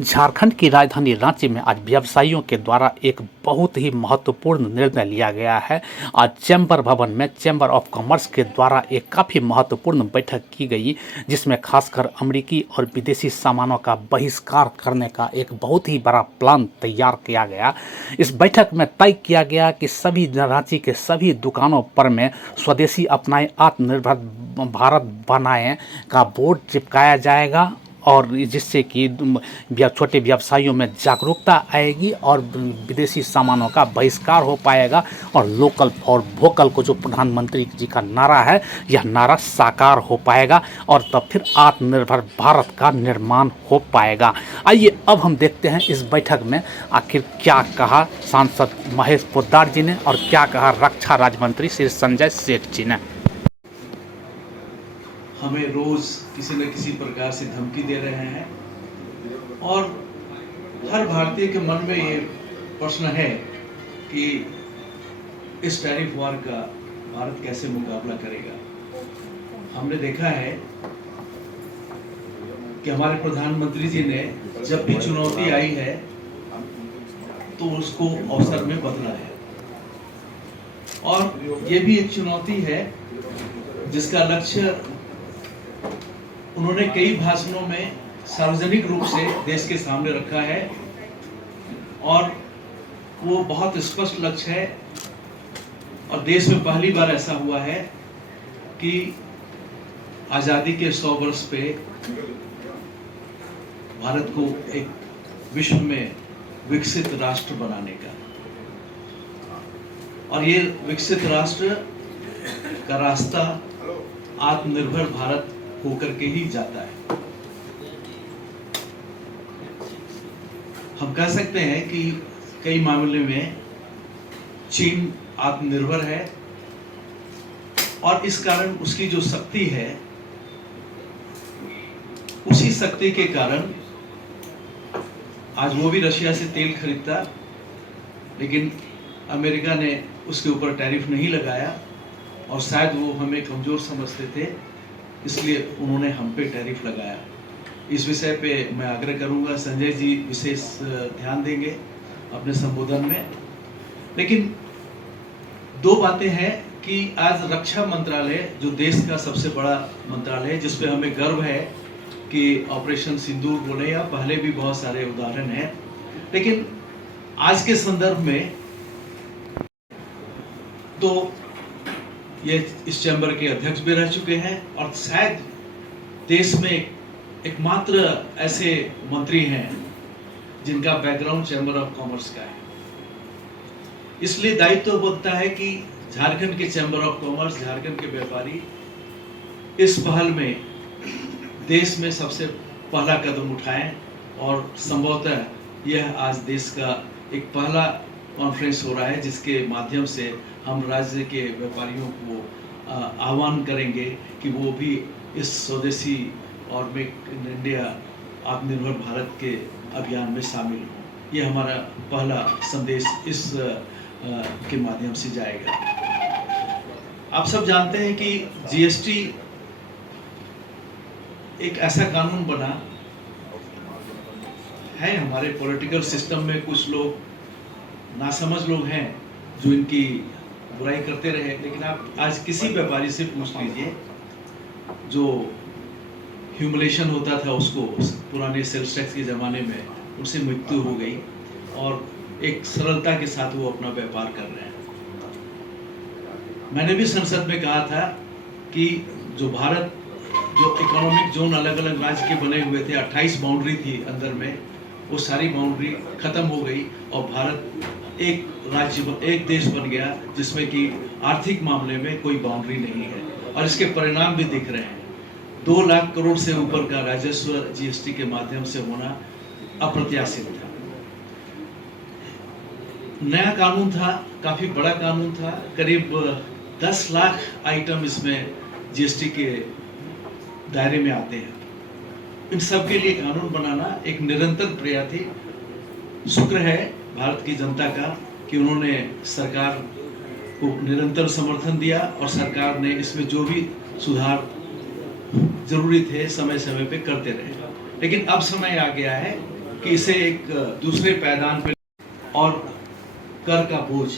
झारखंड की राजधानी रांची में आज व्यवसायियों के द्वारा एक बहुत ही महत्वपूर्ण निर्णय लिया गया है। आज चैम्बर भवन में चैम्बर ऑफ कॉमर्स के द्वारा एक काफ़ी महत्वपूर्ण बैठक की गई, जिसमें खासकर अमेरिकी और विदेशी सामानों का बहिष्कार करने का एक बहुत ही बड़ा प्लान तैयार किया गया। इस बैठक में तय किया गया कि सभी रांची के सभी दुकानों पर में स्वदेशी अपनाएं, आत्मनिर्भर भारत बनाएं का बोर्ड चिपकाया जाएगा, और जिससे कि छोटे व्यवसायियों में जागरूकता आएगी और विदेशी सामानों का बहिष्कार हो पाएगा। और लोकल फॉर वोकल को जो प्रधानमंत्री जी का नारा है, यह नारा साकार हो पाएगा और तब फिर आत्मनिर्भर भारत का निर्माण हो पाएगा। आइए अब हम देखते हैं इस बैठक में आखिर क्या कहा सांसद महेश पोद्दार जी ने और क्या कहा रक्षा राज्य मंत्री श्री संजय सेठ जी ने। हमें रोज किसी न किसी प्रकार से धमकी दे रहे हैं और हर भारतीय के मन में ये प्रश्न है कि इस टैरिफ वॉर का भारत कैसे मुकाबला करेगा। हमने देखा है कि हमारे प्रधानमंत्री जी ने जब भी चुनौती आई है तो उसको अवसर में बदला है, और ये भी एक चुनौती है जिसका लक्ष्य उन्होंने कई भाषणों में सार्वजनिक रूप से देश के सामने रखा है, और वो बहुत स्पष्ट लक्ष्य है। और देश में पहली बार ऐसा हुआ है कि आज़ादी के 100 वर्ष पे भारत को एक विश्व में विकसित राष्ट्र बनाने का, और ये विकसित राष्ट्र का रास्ता आत्मनिर्भर भारत होकर के ही जाता है। हम कह सकते हैं कि कई मामले में चीन आत्मनिर्भर है, और इस कारण उसकी जो शक्ति है, उसी शक्ति के कारण आज वो भी रशिया से तेल खरीदता, लेकिन अमेरिका ने उसके ऊपर टैरिफ नहीं लगाया, और शायद वो हमें कमजोर समझते थे, इसलिए उन्होंने हम पे टैरिफ लगाया। इस विषय पे मैं आग्रह करूंगा, संजय जी विशेष ध्यान देंगे अपने संबोधन में। लेकिन दो बातें हैं कि आज रक्षा मंत्रालय जो देश का सबसे बड़ा मंत्रालय है, जिसपे हमें गर्व है कि ऑपरेशन सिंदूर बोले या पहले भी बहुत सारे उदाहरण हैं, लेकिन आज के संदर्भ में तो ये इस चैम्बर के अध्यक्ष भी रह चुके हैं, और शायद देश में एकमात्र ऐसे मंत्री हैं जिनका बैकग्राउंड चैम्बर ऑफ कॉमर्स का है। इसलिए दायित्व बनता है कि झारखंड के चैम्बर ऑफ कॉमर्स, झारखंड के व्यापारी इस पहल में देश में सबसे पहला कदम उठाएं, और संभवतः यह आज देश का एक पहला कॉन्फ्रेंस हो रहा है जिसके माध्यम से हम राज्य के व्यापारियों को आह्वान करेंगे कि वो भी इस स्वदेशी और मेक इन इंडिया आत्मनिर्भर भारत के अभियान में शामिल हों। ये हमारा पहला संदेश इस के माध्यम से जाएगा। आप सब जानते हैं कि जीएसटी एक ऐसा कानून बना है, हमारे पॉलिटिकल सिस्टम में कुछ लोग नासमझ लोग हैं जो इनकी बुराई करते रहे, लेकिन आप आज किसी व्यापारी से पूछ लीजिए, जो ह्यूमिलेशन होता था उसको पुराने सेल्स टैक्स के ज़माने में, उससे मृत्यु हो गई और एक सरलता के साथ वो अपना व्यापार कर रहे हैं। मैंने भी संसद में कहा था कि जो भारत जो इकोनॉमिक जोन अलग अलग राज्य के बने हुए थे, 28 बाउंड्री थी अंदर में, वो सारी बाउंड्री खत्म हो गई और भारत एक राज्य, एक देश बन गया जिसमें कि आर्थिक मामले में कोई बाउंड्री नहीं है, और इसके परिणाम भी दिख रहे हैं। 2 लाख करोड़ से ऊपर का राजस्व जीएसटी के माध्यम से होना अप्रत्याशित था। नया कानून था, काफी बड़ा कानून था, करीब 10 लाख आइटम इसमें जीएसटी के दायरे में आते हैं। इन सब के लिए कानून बनाना एक निरंतर प्रयास थी। शुक्र है भारत की जनता का कि उन्होंने सरकार को निरंतर समर्थन दिया, और सरकार ने इसमें जो भी सुधार जरूरी थे समय समय पे करते रहे। लेकिन अब समय आ गया है कि इसे एक दूसरे पायदान पे और कर का बोझ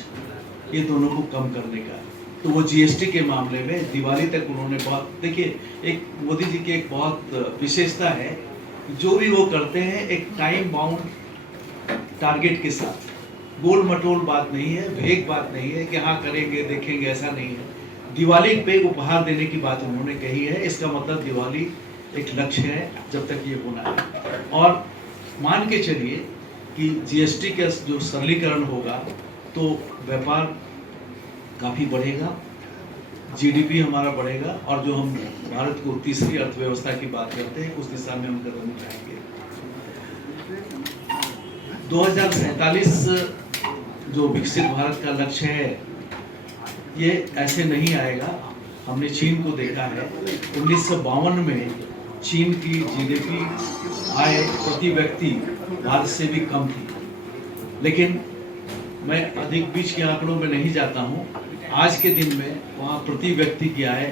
ये दोनों को कम करने का। तो वो जीएसटी के मामले में दिवाली तक उन्होंने बहुत, देखिए एक मोदी जी की एक बहुत विशेषता है, जो भी वो करते हैं एक टाइम बाउंड टारगेट के साथ, गोल मटोल बात नहीं है, वेग बात नहीं है कि हाँ करेंगे देखेंगे, ऐसा नहीं है। दिवाली पे उपहार देने की बात उन्होंने कही है, इसका मतलब दिवाली एक लक्ष्य है जब तक ये होना है। और मान के चलिए कि जीएसटी का जो सरलीकरण होगा तो व्यापार काफ़ी बढ़ेगा, जीडीपी हमारा बढ़ेगा, और जो हम भारत को तीसरी अर्थव्यवस्था की बात करते हैं उस दिशा में हम कदम उठाएंगे। 2047 जो विकसित भारत का लक्ष्य है ये ऐसे नहीं आएगा। हमने चीन को देखा है, 1952 में चीन की जीडीपी आय प्रति व्यक्ति भारत से भी कम थी, लेकिन मैं अधिक बीच के आंकड़ों में नहीं जाता हूं। आज के दिन में वहाँ प्रति व्यक्ति की आय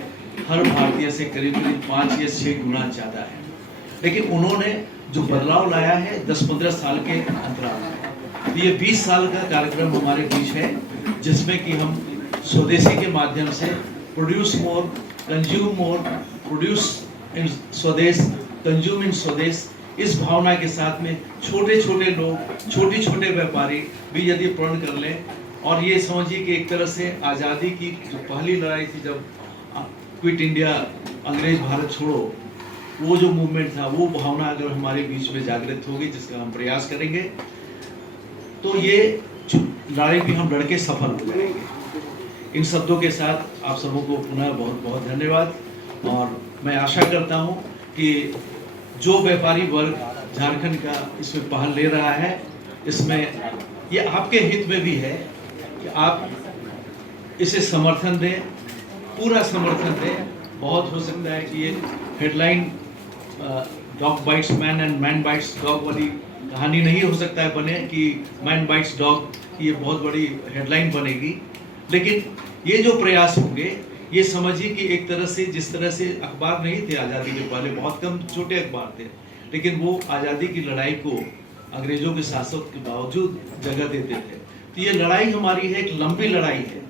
हर भारतीय से करीब करीब 5 या 6 गुना ज़्यादा है। लेकिन उन्होंने जो बदलाव लाया है 10-15 साल के अंतराल में, तो ये 20 साल का कार्यक्रम हमारे बीच है, जिसमें कि हम स्वदेशी के माध्यम से produce more, consume more, produce in स्वदेश, कंज्यूम इन स्वदेश, इस भावना के साथ में छोटे छोटे लोग, छोटे छोटे व्यापारी भी यदि प्रण कर लें, और ये समझिए कि एक तरह से आज़ादी की जो पहली लड़ाई थी, जब क्विट इंडिया, अंग्रेज भारत छोड़ो, वो जो मूवमेंट था, वो भावना अगर हमारे बीच में जागृत होगी, जिसका हम प्रयास करेंगे, तो ये लड़ाई भी हम लड़के सफल हो जाएंगे। इन शब्दों के साथ आप सबों को पुनः बहुत बहुत धन्यवाद, और मैं आशा करता हूं कि जो व्यापारी वर्ग झारखंड का इसमें पहल ले रहा है, इसमें ये आपके हित में भी है कि आप इसे समर्थन दें, पूरा समर्थन दें। बहुत हो सकता है कि ये headline dog bytes man and man bytes dog वाली कहानी नहीं हो सकता है बने कि मैन बाइट्स डॉग की ये बहुत बड़ी हेडलाइन बनेगी, लेकिन ये जो प्रयास होंगे, ये समझिए कि एक तरह से, जिस तरह से अखबार नहीं थे आज़ादी के पहले, बहुत कम छोटे अखबार थे, लेकिन वो आज़ादी की लड़ाई को अंग्रेजों के शासन के बावजूद जगह देते थे। तो ये लड़ाई हमारी है, एक लंबी लड़ाई है,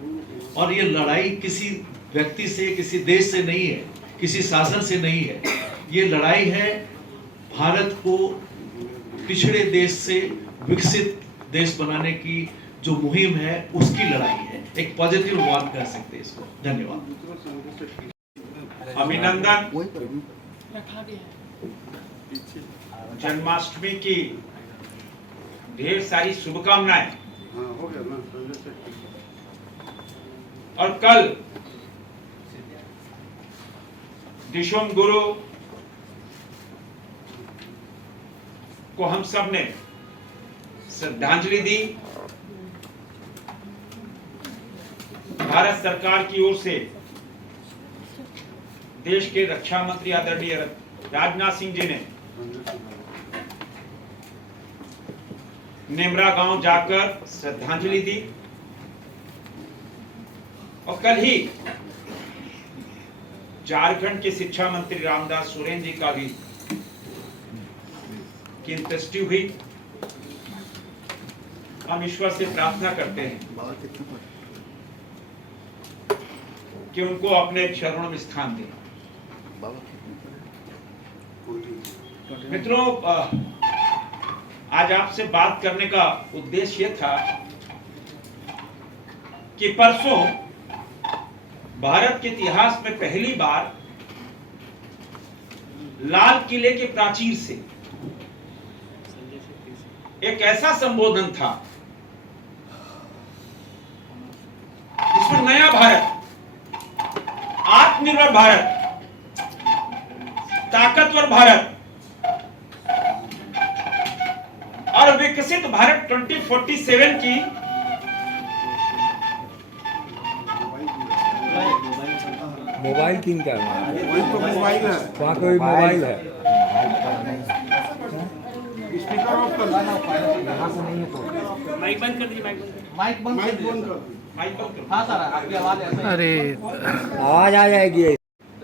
और ये लड़ाई किसी व्यक्ति से, किसी देश से नहीं है, किसी शासन से नहीं है। ये लड़ाई है भारत को पिछड़े देश से विकसित देश बनाने की जो मुहिम है, उसकी लड़ाई है। एक पॉजिटिव वर्ड कह सकते हैं इसको। धन्यवाद। अभिनंदन। जन्माष्टमी की ढेर सारी शुभकामनाएं। और कल दिशोम गुरु को हम सब ने श्रद्धांजलि दी। भारत सरकार की ओर से देश के रक्षा मंत्री आदरणीय राजनाथ सिंह जी ने नेमरा गांव जाकर श्रद्धांजलि दी, और कल ही झारखंड के शिक्षा मंत्री रामदास सोरेन जी का भी की अंत्येष्टि हुई। हम ईश्वर से प्रार्थना करते हैं कि उनको अपने चरणों में स्थान दें। मित्रों, आज आपसे बात करने का उद्देश्य यह था कि परसों भारत के इतिहास में पहली बार लाल किले के प्राचीर से एक ऐसा संबोधन था जिसमें नया भारत, आत्मनिर्भर भारत, ताकतवर भारत और विकसित भारत 2047 की मोबाइल किन का है? मोबाइल है, वहाँ कोई मोबाइल है? स्पीकर ऑफ कर, माइक बंद कर दीजिए, माइक बंद माइक बंद कर। माइक बंद करो। हाँ सर, आपकी आवाज ऐसे अरे आवाज आ जाएगी।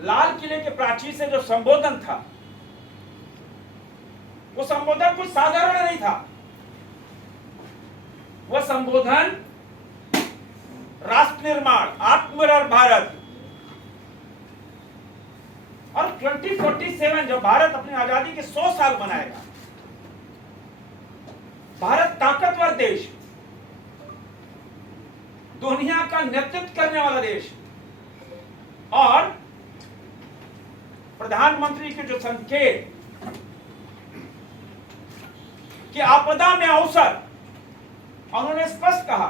लाल किले के प्राचीर से जो संबोधन था वो संबोधन कुछ साधारण नहीं था। वह संबोधन राष्ट्र निर्माण, आत्मनिर्भर भारत और 2047 जब भारत अपनी आजादी के 100 साल मनाएगा, भारत ताकतवर देश, दुनिया का नेतृत्व करने वाला देश, और प्रधानमंत्री के जो संकेत कि आपदा में अवसर, उन्होंने स्पष्ट कहा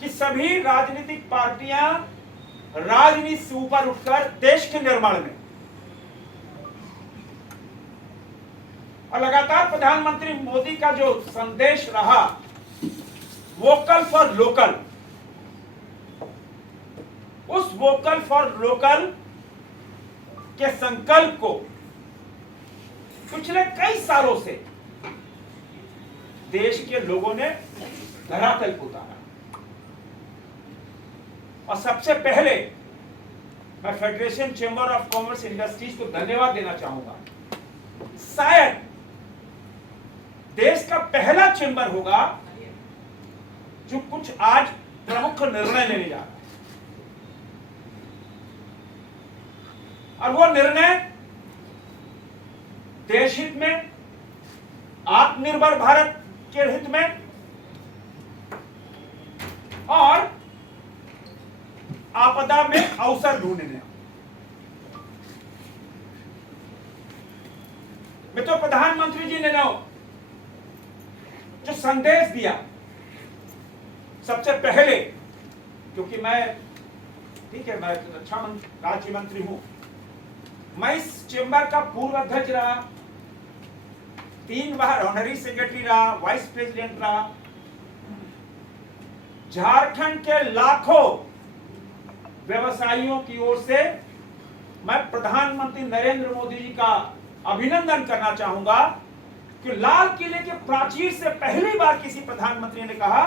कि सभी राजनीतिक पार्टियां राजनीति से ऊपर उठकर देश के निर्माण में, और लगातार प्रधानमंत्री मोदी का जो संदेश रहा वोकल फॉर लोकल, उस वोकल फॉर लोकल के संकल्प को पिछले कई सालों से देश के लोगों ने धरातल पर उतारा। और सबसे पहले मैं federation chamber of commerce industries को धन्यवाद देना चाहूंगा। शायद देश का पहला चेंबर होगा जो कुछ आज प्रमुख निर्णय लेने जा रहा है, और वो निर्णय देश हित में, आत्मनिर्भर भारत के हित में और आपदा में अवसर ढूंढने। मित्रों, प्रधानमंत्री जी ने जो संदेश दिया, सबसे पहले, क्योंकि मैं ठीक है, मैं रक्षा राज्य मंत्री हूं, मैं इस चेंबर का पूर्व अध्यक्ष रहा, 3 बार ऑनरी सेक्रेटरी रहा, वाइस प्रेसिडेंट रहा। झारखंड के लाखों व्यवसायियों की ओर से मैं प्रधानमंत्री नरेंद्र मोदी जी का अभिनंदन करना चाहूंगा कि लाल किले के प्राचीर से पहली बार किसी प्रधानमंत्री ने कहा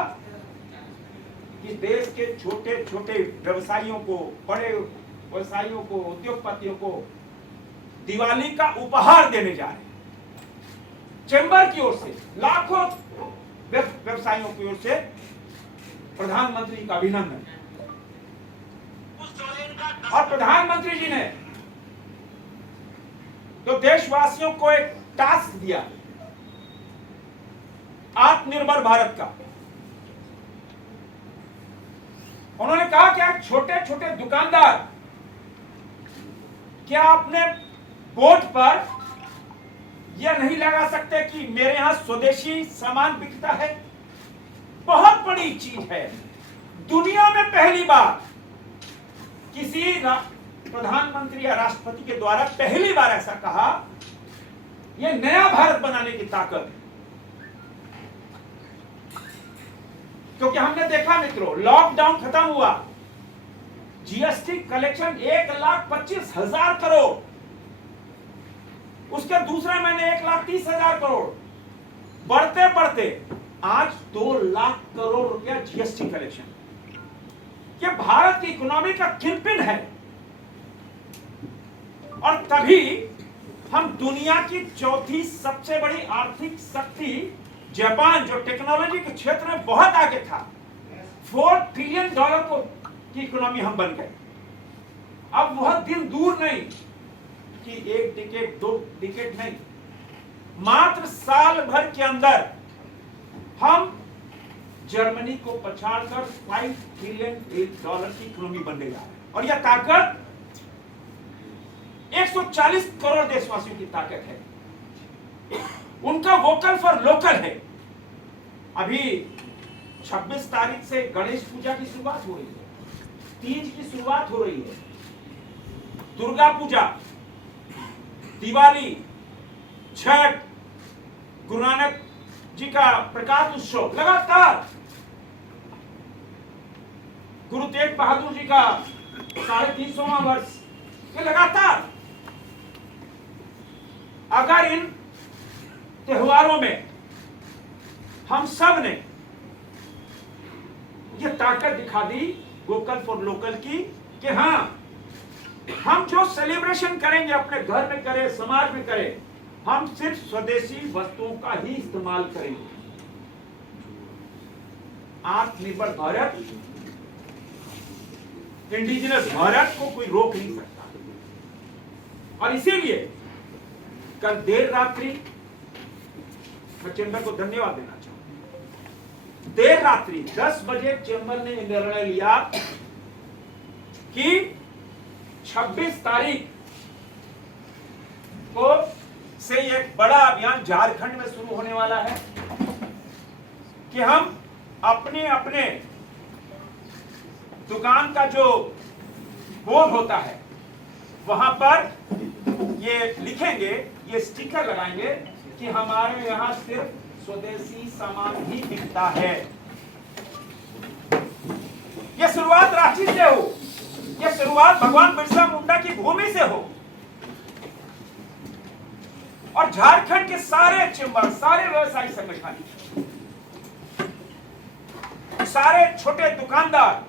कि देश के छोटे छोटे व्यवसायियों को, बड़े व्यवसायियों को, उद्योगपतियों को दिवाली का उपहार देने जा रहे हैं। चेंबर की ओर से लाखों व्यवसायियों की ओर से प्रधानमंत्री का अभिनंदन। और प्रधानमंत्री जी ने जो देशवासियों को एक टास्क दिया आत्मनिर्भर भारत का, उन्होंने कहा कि आप छोटे छोटे दुकानदार क्या अपने बोर्ड पर यह नहीं लगा सकते कि मेरे यहां स्वदेशी सामान बिकता है? बहुत बड़ी चीज है। दुनिया में पहली बार किसी प्रधानमंत्री या राष्ट्रपति के द्वारा पहली बार ऐसा कहा, यह नया भारत बनाने की ताकत है। क्योंकि हमने देखा मित्रों, लॉकडाउन खत्म हुआ, जीएसटी कलेक्शन 1,25,000 करोड़, उसके दूसरे महीने 1,30,000 करोड़, बढ़ते बढ़ते आज 2 लाख करोड़ रुपया जीएसटी कलेक्शन। ये भारत की इकोनॉमी का किंगपिन है। और तभी हम दुनिया की चौथी सबसे बड़ी आर्थिक शक्ति जापान, जो टेक्नोलॉजी के क्षेत्र में बहुत आगे था, $4 ट्रिलियन की इकोनॉमी हम बन गए। अब वह दिन दूर नहीं कि 1 डिकेड 2 डिकेड नहीं, मात्र साल भर के अंदर हम जर्मनी को पछाड़कर $5 ट्रिलियन की इकोनॉमी बनने जा रहे हैं। और यह ताकत 140 करोड़ देशवासियों की ताकत है। उनका वोकल फॉर लोकल है। अभी 26 तारीख से गणेश पूजा की शुरुआत हो रही है, तीज की शुरुआत हो रही है, दुर्गा पूजा, दिवाली, छठ, गुरु नानक जी का प्रकाश उत्सव, लगातार गुरु तेग बहादुर जी का 350वां वर्ष, ये लगातार। अगर इन त्योहारों में हम सब ने ये ताकत दिखा दी वोकल फॉर लोकल की, कि हाँ, हम जो सेलिब्रेशन करेंगे अपने घर में करें, समाज में करें, हम सिर्फ स्वदेशी वस्तुओं का ही इस्तेमाल करेंगे। आत्मनिर्भर भारत, इंडिजिनस भारत को कोई रोक नहीं सकता। और इसीलिए कल देर रात्रि मैं चेंबर को धन्यवाद देना चाहूंगा। देर रात्रि 10 बजे चेंबर ने निर्णय लिया कि 26 तारीख को से एक बड़ा अभियान झारखंड में शुरू होने वाला है कि हम अपने अपने दुकान का जो बोर्ड होता है वहां पर ये लिखेंगे, ये स्टिकर लगाएंगे कि हमारे यहां सिर्फ स्वदेशी सामान ही बिकता है। यह शुरुआत रांची से हो, यह शुरुआत भगवान बिरसा मुंडा की भूमि से हो और झारखंड के सारे चेंबर, सारे व्यवसायी संगठन, सारे छोटे दुकानदार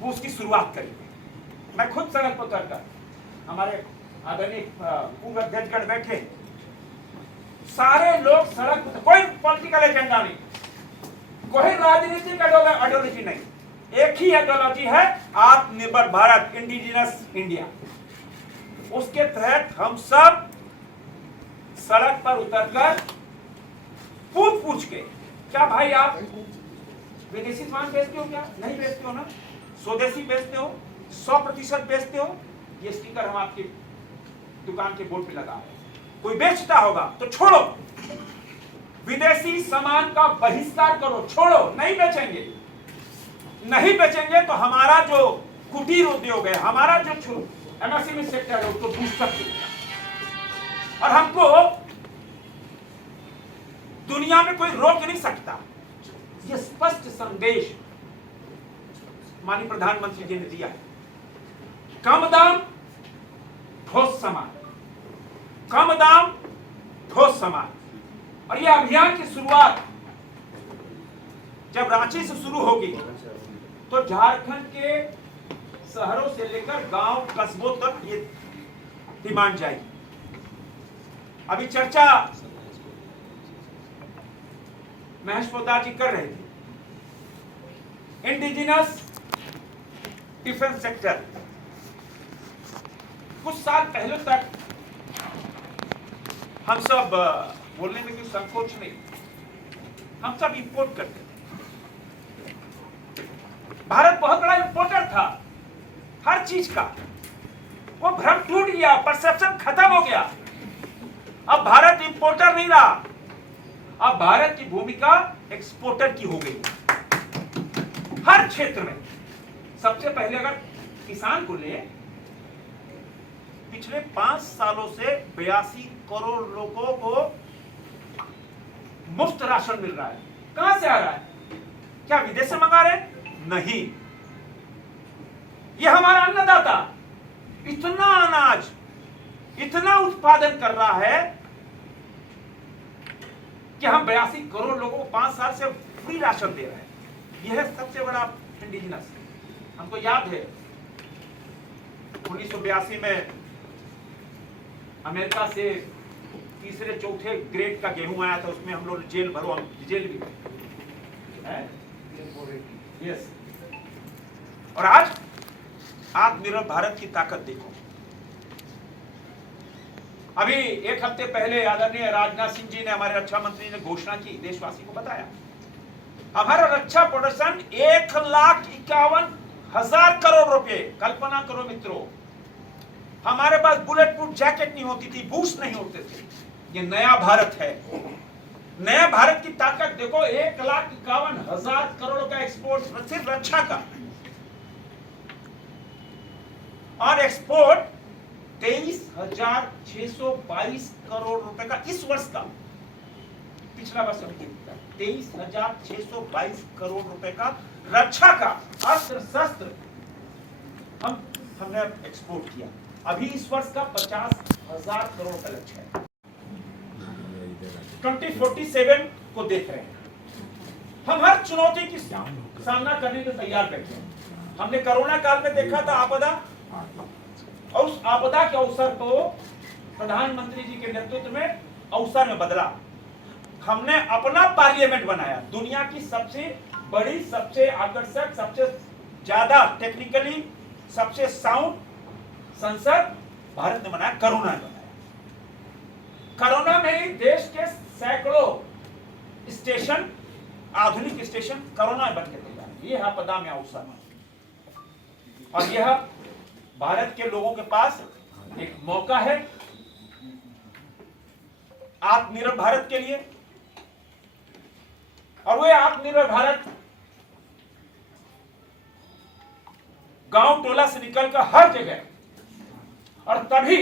वो उसकी शुरुआत करेंगे। मैं खुद सड़क पर उतरकर, हमारे आदरणीय पूर्व अध्यक्षगण बैठे, सारे लोग सड़क पर, कोई पॉलिटिकल एजेंडा नहीं, कोई राजनीतिक आइडियोलॉजी नहीं, एक ही आइडियोलॉजी है, आत्मनिर्भर भारत, इंडिजिनस इंडिया। उसके तहत हम सब सड़क पर उतरकर पूछ के, क्या भाई आप विदेशी सामान बेचते हो? क्या नहीं बेचते हो ना? स्वदेशी बेचते हो? 100% बेचते हो? ये स्टिकर हम आपकी दुकान के बोर्ड पे लगा रहे हैं। कोई बेचता होगा तो छोड़ो, विदेशी सामान का बहिष्कार करो, छोड़ो, नहीं बेचेंगे। नहीं बेचेंगे तो हमारा जो कुटीर उद्योग है, हमारा जो एमएसएमई सेक्टर है, उसको बूस्ट सकते। और हमको दुनिया में कोई रोक नहीं सकता। यह स्पष्ट संदेश माननीय प्रधानमंत्री जी ने दिया है। कम दाम ठोस सामान, कम दाम ठोस सामान। और यह अभियान की शुरुआत जब रांची से शुरू होगी तो झारखंड के शहरों से लेकर गांव कस्बों तक ये डिमांड जाएगी। अभी चर्चा महेश पोद्दार जी कर रहे थे, इंडिजिनस डिफेंस सेक्टर। कुछ साल पहले तक हम सब बोलने में कोई संकोच नहीं, हम सब इंपोर्ट करते थे। भारत बहुत बड़ा इंपोर्टर था हर चीज का। वो भ्रम टूट गया, परसेप्शन खत्म हो गया। अब भारत इंपोर्टर नहीं रहा, अब भारत की भूमिका एक्सपोर्टर की हो गई हर क्षेत्र में। सबसे पहले अगर किसान को ले, पिछले 5 सालों से 82 करोड़ लोगों को मुफ्त राशन मिल रहा है। कहां से आ रहा है? क्या विदेश से मंगा रहे? नहीं, यह हमारा अन्नदाता इतना अनाज, इतना उत्पादन कर रहा है कि हम 82 करोड़ लोगों को 5 साल से फ्री राशन दे रहे हैं। यह है सबसे बड़ा इंडिजिनस। हमको याद है 1982 में अमेरिका से तीसरे चौथे ग्रेड का गेहूं आया था, उसमें हम लोग जेल भरो, हम जेल भी है। यस। और आज आत्मनिर्भर भारत की ताकत देखो। अभी एक हफ्ते पहले आदरणीय राजनाथ सिंह जी ने, हमारे रक्षा मंत्री ने घोषणा की, देशवासी को बताया, हमारा रक्षा प्रोडक्शन 1,51,000 करोड़ रुपए। कल्पना करो मित्रों, हमारे पास बुलेट प्रूफ जैकेट नहीं होती थी, बूट्स नहीं होते थे। ये नया भारत है। नया भारत की ताकत देखो, 1,51,000 करोड़ का एक्सपोर्ट सिर्फ रक्षा का, और एक्सपोर्ट 23,622 करोड़ रुपए का इस वर्ष का। पिछला वर्ष 23,622 करोड़ रुपए का रक्षा का अस्त्र शस्त्र हमने एक्सपोर्ट किया। अभी इस वर्ष का 50,000 करोड़ का लक्ष्य है। 2047 को देख रहे हैं। हम हर चुनौती की सामना करने के तैयार बैठे हैं। हमने कोरोना काल में देखा था आपदा, और उस आपदा के अवसर को प्रधानमंत्री जी के नेतृत्व में अवसर में बदला। हमने अपना पार्लियामेंट बनाया, दुनिया की सबसे बड़ी, सबसे आकर्षक, सबसे ज्यादा टेक्निकली सबसे साउंड संसद भारत ने बनाया, कोरोना ने बनाया। कोरोना में ही देश के सैकड़ों स्टेशन, आधुनिक स्टेशन कोरोना में बन के तैयार। ये आपदा में अवसर, और यह भारत के लोगों के पास एक मौका है आत्मनिर्भर भारत के लिए। और वह आत्मनिर्भर भारत गांव टोला से निकलकर हर जगह, और तभी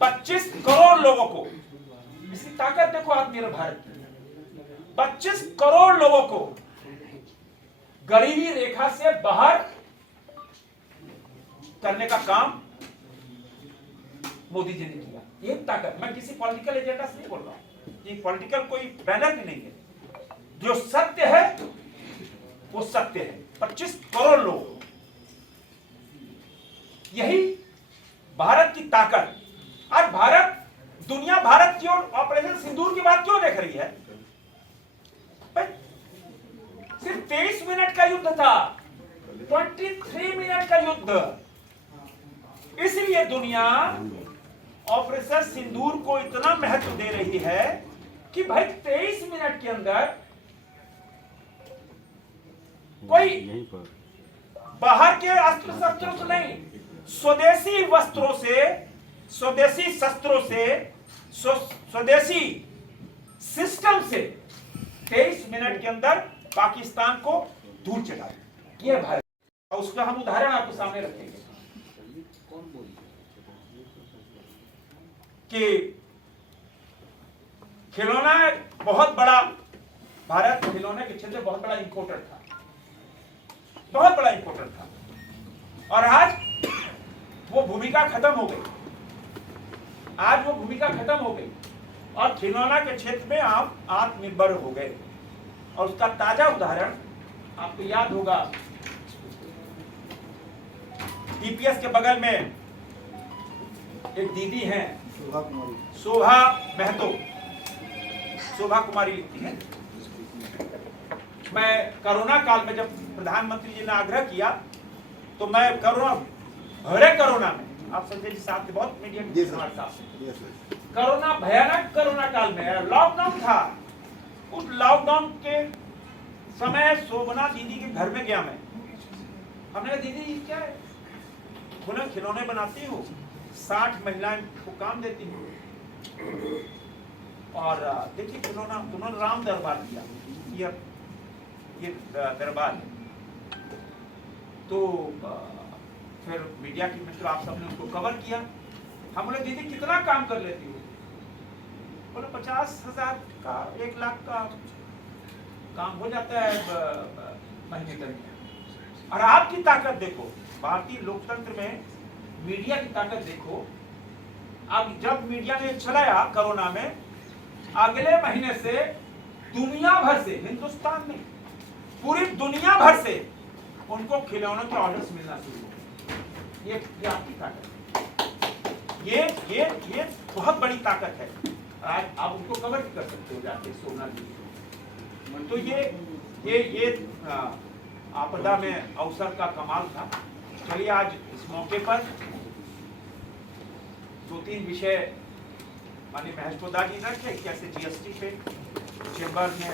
25 करोड़ लोगों को, इसकी ताकत देखो आत्मनिर्भर भारत की, 25 करोड़ लोगों को गरीबी रेखा से बाहर करने का काम मोदी जी ने किया। ये ताकत, मैं किसी पॉलिटिकल एजेंडा से नहीं बोल रहा हूं, ये पॉलिटिकल कोई बैनर भी नहीं है, जो सत्य है वो सत्य है। 25 करोड़ लोग, यही भारत की ताकत। आज भारत, दुनिया भारत की ओर ऑपरेशन सिंदूर की बात क्यों देख रही है? सिर्फ 23 मिनट का युद्ध था, 23 मिनट का युद्ध। इसलिए दुनिया ऑपरेशन सिंदूर को इतना महत्व दे रही है कि भाई 23 मिनट के अंदर कोई बाहर के अस्त्र शस्त्रों से नहीं, स्वदेशी वस्त्रों से, स्वदेशी शस्त्रों से, स्वदेशी सिस्टम से 23 मिनट के अंदर पाकिस्तान को दूर चला दिया भारत। और उसका हम उदाहरण आपके सामने रखेंगे कि खिलौना बहुत बड़ा, भारत खिलौने के क्षेत्र में बहुत बड़ा इंपोर्टर था, बहुत बड़ा इंपोर्टर था, और आज वो भूमिका खत्म हो गई। आज वो भूमिका खत्म हो गई और खिलौना के क्षेत्र में आप आत्मनिर्भर हो गए। और उसका ताजा उदाहरण आपको याद होगा, टीपीएस के बगल में एक दीदी हैं, शोभा महतो, शोभा कुमारी लिखती है। मैं कोरोना काल में जब प्रधानमंत्री जी ने आग्रह किया तो मैं कोरोना में, आप संजय जी साहब के बहुत मीडिया कोरोना, भयानक कोरोना काल में लॉकडाउन था, उस लॉकडाउन के समय शोभना दीदी के घर में गया मैं। हमने कहा दीदी ये क्या है? बोले खिलौने बनाती हूँ, 60 महिलाएं को काम देती हूँ, और देखिए खिलौना, उन्होंने राम दरबार किया, ये दरबार है। तो फिर मीडिया की मित्र आप सबने उसको कवर किया। हम बोले दीदी कितना काम कर लेती हो? बोले 50,000 का, 1 लाख का काम हो जाता है महीने तक। और आपकी ताकत देखो, भारतीय लोकतंत्र में मीडिया की ताकत देखो। अब जब मीडिया ने चलाया कोरोना में, अगले महीने से दुनिया भर से, हिंदुस्तान में पूरी दुनिया भर से उनको खिलौनों के ऑर्डर्स मिलना शुरू हुए। ये आपकी ताकत, ये बहुत बड़ी ताकत है। आज आप उनको कवर भी कर सकते हो जाके सोना जी। तो ये आपदा में अवसर का कमाल था। चलिए आज इस मौके पर 2-3 विषय माननीय महेश पोद्दार जी ने रखे, कैसे जीएसटी पे चेंबर ने,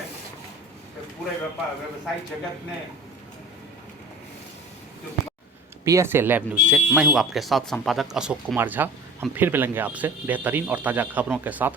पूरे व्यवसायिक जगत ने। PSA लैब न्यूज़ से मैं हूं आपके साथ संपादक अशोक कुमार झा। हम फिर मिलेंगे आपसे बेहतरीन और ताज़ा खबरों के साथ।